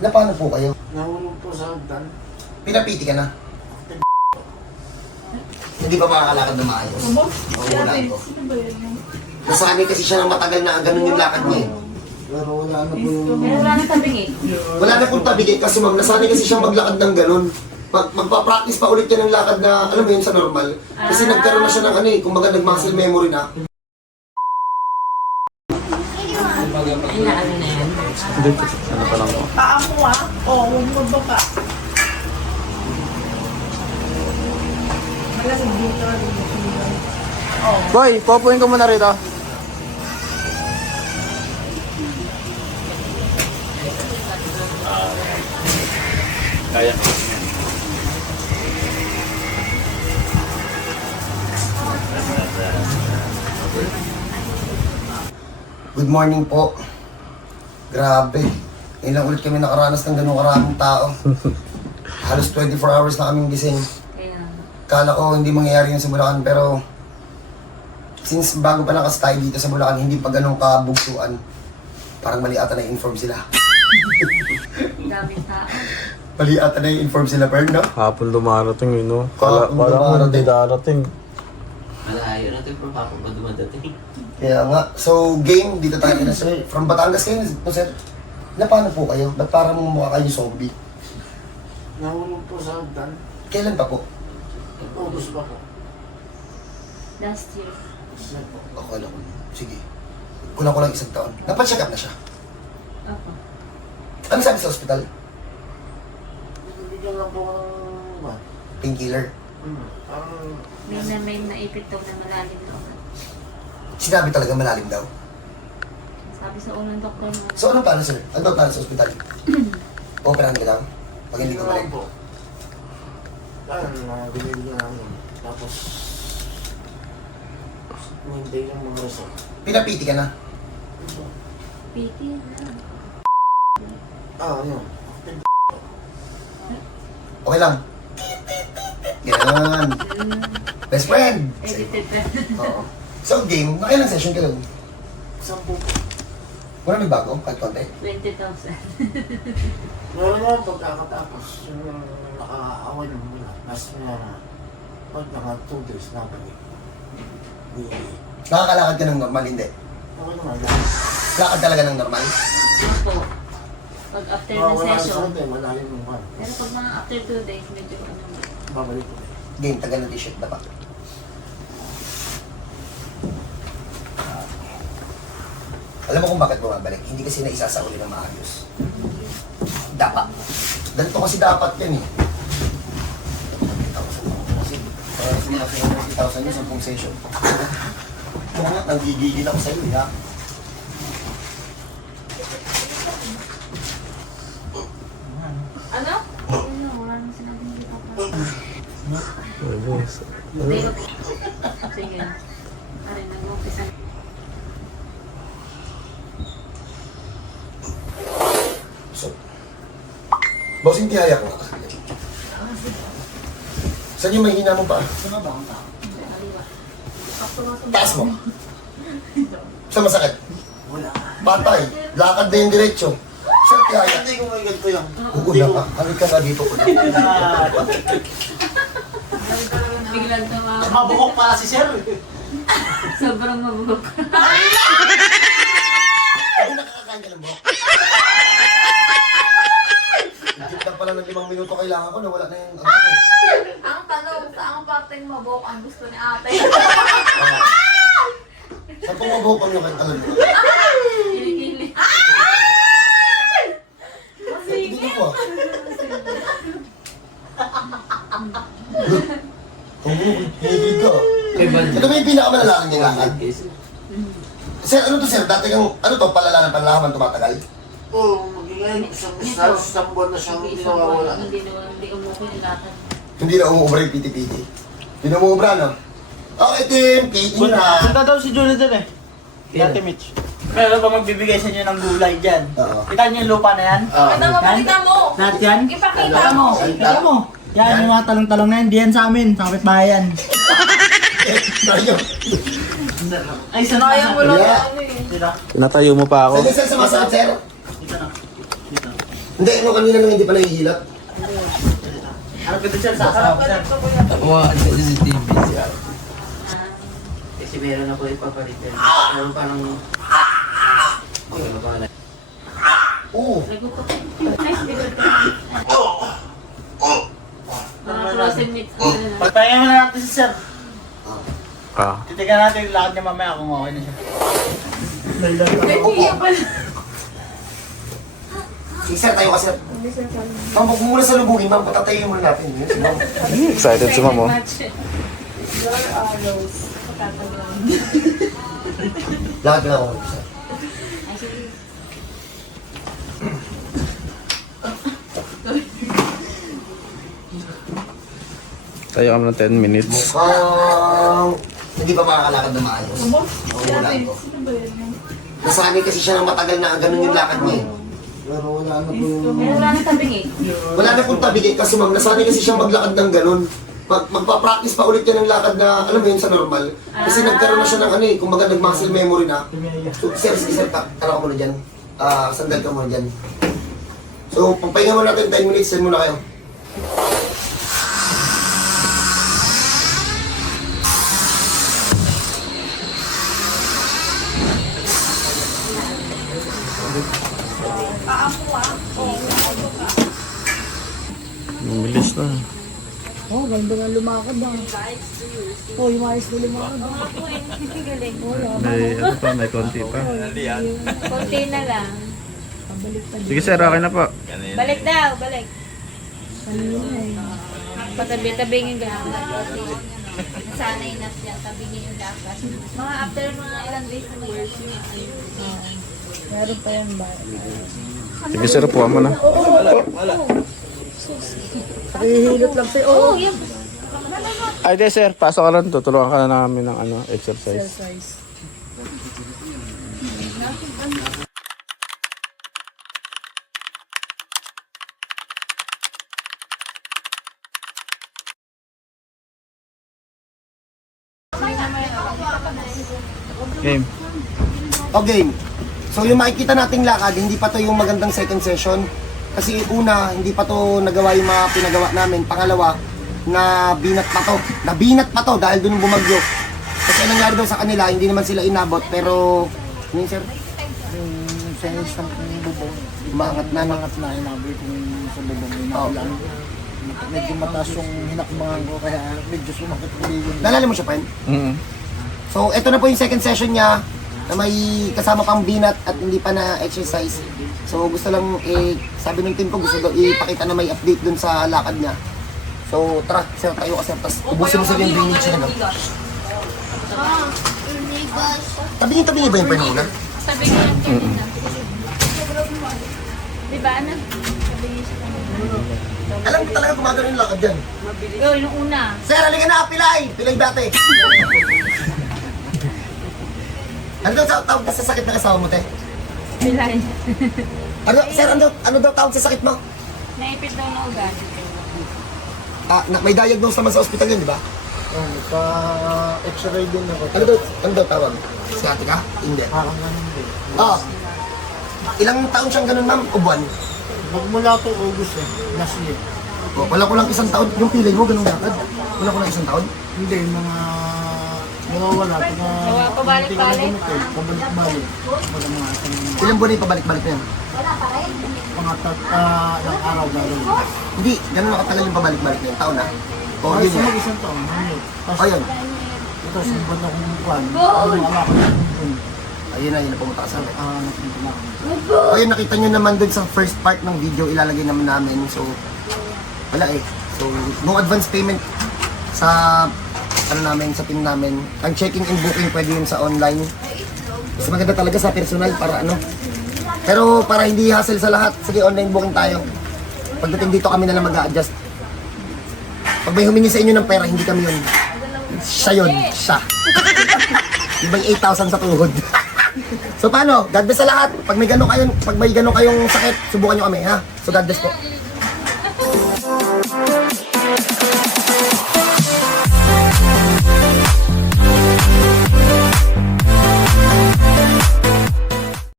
Na paano po kayo? Nahulog po sa hagdan. Pinapiti ka na? Hindi ba makakalakad na maayos? Wala ko. Nasanay kasi siya ng matagal na ganun yung lakad niya eh. Pero wala na po yung... Pero wala na tabing eh. Wala na pong tabigay kasi ma'am, nasanay kasi siyang maglakad ng ganun. Magpa-practice pa ulit yan ng lakad na, alam mo yun, sa normal. Kasi nagkaroon na siya ng ano eh, kumbaga nag-muscle memory na. Ay, naano na yan. Ano pa lang po? Paa mo ah. Oo, huwag mo baka. Malasig dito. Boy, popuin ko muna rito. Kaya. Good morning po. Grabe. Ngayon lang ulit kami nakaranas ng ganung karaming tao. Halos 24 hours na kaming gising. Kaya, Kala ko hindi mangyayari yun sa Bulacan pero since bago pa lang kasi tayo dito sa Bulacan, hindi pa ganun kabugsuan. Parang mali ata na-inform sila. daming tao. Mali ata na-inform sila, Bern, no? Hapon dumarating yun, no? Hapon Kala ko dumarating. hindi darating. Malayo natin po pa ba dumadating. Kaya nga. So, game, dito tayo na, sir. From Batangas kayo, no, sir? Na paano po kayo? Ba't parang mukha kayo zombie? Nahulog po sa hagdan. Kailan pa po? August pa po. Last year. Kasi po. Akala ko. Sige. Kulang-kulang isang taon. Napacheck up na siya. Opo. Ano sabi sa ospital? Bibigyan lang po ng... ba? Painkiller. Parang... May naipit daw na malalim daw. Sinabi talaga malalim daw. Sabi sa unang doktor na, So, anong plano, sir? Ano daw plano sa ospital? Operahan ka lang? Pag hindi ko lang malig. po. Kaya binibigyan namin. Tapos... Nintay yung mga result. Pinapiti ka na? piti na. Yun. Okay lang. Yan. Best friend. Edited na. Oo. So, game, nakailang session ka doon? 10 po. Wala may bago? Kahit konti? 20,000. Meron naman pagkakatapos. Yung naka-away ng mula. Tapos pag naka 2 days na balik. Nakakalakad ka ng normal, hindi? Okay naman. Lakad talaga ng normal? Opo. Pag after ng Wala session. sa malalim yung one. Pero pag mga after 2 days, medyo ano. Babalik ko. Game, tagal ng t-shirt na pa. Alam mo kung bakit bumabalik? Hindi kasi naisasauli ng maayos. Dapat. Ganito kasi dapat yan eh. 50,000 yung 10 session. Kung nga, nanggigigil ako sa'yo eh ha. Ano? Ano? Wala nang sinabing hindi pa pa. Yes. Pero, sige. Aray, nag-umpisa. So, bossing tihaya ko. Saan yung mahina mo pa? Aliwa. Taas mo. Saan masakit? Wala. Patay. Lakad na yung diretso. Sir, tihaya. Hindi ko may ganito yan. Una ka. Halit ka na dito. Biglang tumawa. Mabuhok pala si Sir. Sobrang mabuhok. Ay, nakakakain ka ng buhok. Higit na pala ng 5 minuto kailangan ko na wala na yung... Ang tanong, saan parteng mabok ang gusto ni ate? Saan po mabuhok ang yung kailangan mo? Kilikili. Hindi ko po. Oo, hindi ka. Ito ba yung pinakamalalaking yung lakad? Sir, ano to sir? Dati kang, ano to, palala ng panlaman tumatagal? Oo, magiging isang buwan na siyang hindi nawawala. Hindi umuko yung lakad. Hindi na umuubra yung piti-piti. Hindi na umuubra, no? Okay, team, piti na. Punta daw si Jonathan eh. Dati Mitch. Pero ba magbibigay sa inyo ng gulay dyan? Oo. Kita niyo yung lupa na yan? Pakita mo, pakita mo! Lahat yan? Ipakita Kita mo. mo! Kita mo. Yan, yung mga talong-talong na yan. Di yan sa amin. Sa kapitbahay yan. Tayo. Ay, saan Kaya mo lang Yeah. ano eh. Dito. Pinatayo mo pa ako. Saan sir sumasakit, sir? Dito na. Dito. Hindi, ano kanina nang hindi pa nahihilat. Ano ka sir sa harap sir? Kasi meron ako ipapalitan. Meron parang... Oo. Nagutok. Nice, bigod ka. Mga frozen meats. Pagpahinga mo na natin si sir. Ah. Titigan natin yung lakad niya mamaya kung okay na siya. Kaya pala. Sige sir, tayo ka sir. Ma'am, huwag mo muna sa lubugin, ma'am. Patatayin muna natin. Yun, si ma'am. Excited si ma'am, oh. Lakad na ako, sir. Tayo kami ng 10 minutes. Mukhang hindi pa makakalakad na maayos. Wala ko. Nasanay kasi siya ng matagal na ganun yung lakad niya eh. Pero wala na po yung... Wala na tabing eh. Wala na pong tabig eh, kasi ma'am, nasanay kasi siyang maglakad ng ganun. Magpa-practice pa ulit yan ng lakad na, alam mo yun, sa normal. Kasi nagkaroon na siya ng ano eh, kumbaga nag-muscle memory na. So, sir, sige sir, tara ka muna dyan. Sandal ka muna dyan. So, pagpahinga muna natin 10 minutes, send muna kayo. Bilis na. Oh, ganda nga lumakad ah. Oh, yung ayos na lumakad ah. May, ano pa, may konti pa. Konti na lang. Sige sir, okay na po. Balik daw, balik. Patabi-tabingin ka. Sanay na siya, tabingin yung dapat. Mga after mga ilang days na work. Meron pa yan ba? Sige sir, upuan mo na. Pakihilot lang sa'yo. Oo, yan. Ay, di sir, pasok ka lang. Tutulungan ka na namin ng ano, exercise. Game. Okay. So yung makikita nating lakad, hindi pa to yung magandang second session. Kasi una, hindi pa to nagawa yung mga pinagawa namin. Pangalawa, nabinat pa to. Nabinat pa to dahil dun bumagyo. Kasi anong nangyari daw sa kanila, hindi naman sila inabot. Pero, yun sir, Yung sa isang bubong. umangat na. Nangangat na inabi kung sa bubong inaulan. Medyo mataas yung hinakbangan ko kaya medyo sumakit ko yun. Nalala mo siya, Pen? So, ito na po yung second session niya na may kasama pang binat at hindi pa na exercise. So, gusto lang, sabi ng team ko, gusto daw ipakita na may update dun sa lakad niya. So, tara, sir, tayo ka sir, tapos ubusin mo sa yung drainage niya, no? Tabingin ba yung Pen una? Sabi ko lang kanina. Di ba, anak? Alam ko talaga gumagano yung lakad dyan. Yo, yung una. Sir, halika na, pilay! Pilay dati! Ano daw tawag sa sakit ng asawa mo, te? Bilay. Sir, ano daw tawag sa sakit mo? Naipit daw na ugat. May diagnose naman sa ospital yun, di ba? Sa x-ray din ako. Ano daw tawag? Sciatica? Hindi. Parang ganun din. Ilang taon siyang ganun, ma'am? O buwan? Magmula to August last year. Wala ko lang isang taon. Yung pilay mo, ganun lakad. Wala ko lang isang taon. Hindi, mga nawawala. Pabalik-balik. Pabalik-balik. Mga Ilang buwan na pabalik-balik na yan? ng araw gano'n. Hindi, ganun nakatagal yung pabalik-balik na yan. Taon na. O, Ay, yun sa yan. mag-isang taon. Tapos, O, yun. ito, sa iba na kung kwan. Ano, anak ko dun. Ayun na, yun na pumunta ka sa akin. Napunta na ako. Ayun, nakita nyo naman dun sa first part ng video, ilalagay naman namin. So, wala eh. So, no advance payment sa ano namin, sa team namin. Ang checking and booking pwede yun sa online. Mas maganda talaga sa personal para ano. Pero para hindi hassle sa lahat, sige online booking tayo. Pagdating dito kami na lang mag-a-adjust. Pag may humingi sa inyo ng pera, hindi kami yun. Siya yun, siya. Ibang 8,000 sa tuhod. So paano? God bless sa lahat. Pag may gano'n kayong sakit, subukan nyo kami ha. So God bless po.